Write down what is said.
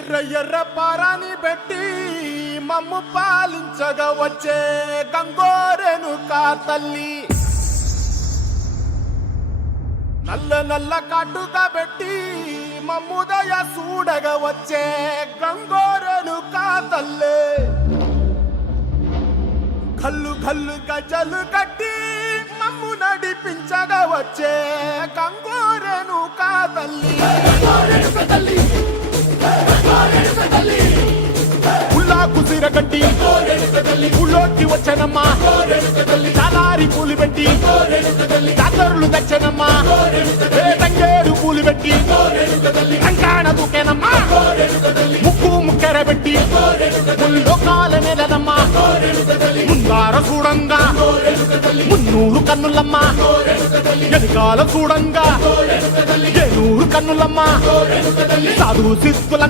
ఎర్ర ఎర్ర పారాని పెట్టి మమ్ము పాలించగా వచ్చే గంగోరెనుకా తల్లి, నల్ల నల్ల కాటుగా పెట్టి మమ్ముదయ చూడగా వచ్చే గంగోరెనుకా తల్లి, కల్లు కల్లు గజలు కట్టి మమ్ము నడిపించగా వచ్చే గంగోరెనుకా తల్లి. ఉల్లాకు సీర కట్టి ఉల్లోకి వచ్చనమ్మా, చాలారి పూలు పెట్టి జాతరులు తెచ్చనమ్మా, తంగేరు పూలు పెట్టి కంకాణ దూకేనమ్మా, ముక్కు ముక్కెర పెట్టి ముల్లోకాల నెలనమ్మా, ముందార చూడంగా మున్నూరు కన్నులమ్మా, వెనకాల చూడంగా ఏనూరు కన్నులమ్మా, సాధు సిద్ధుల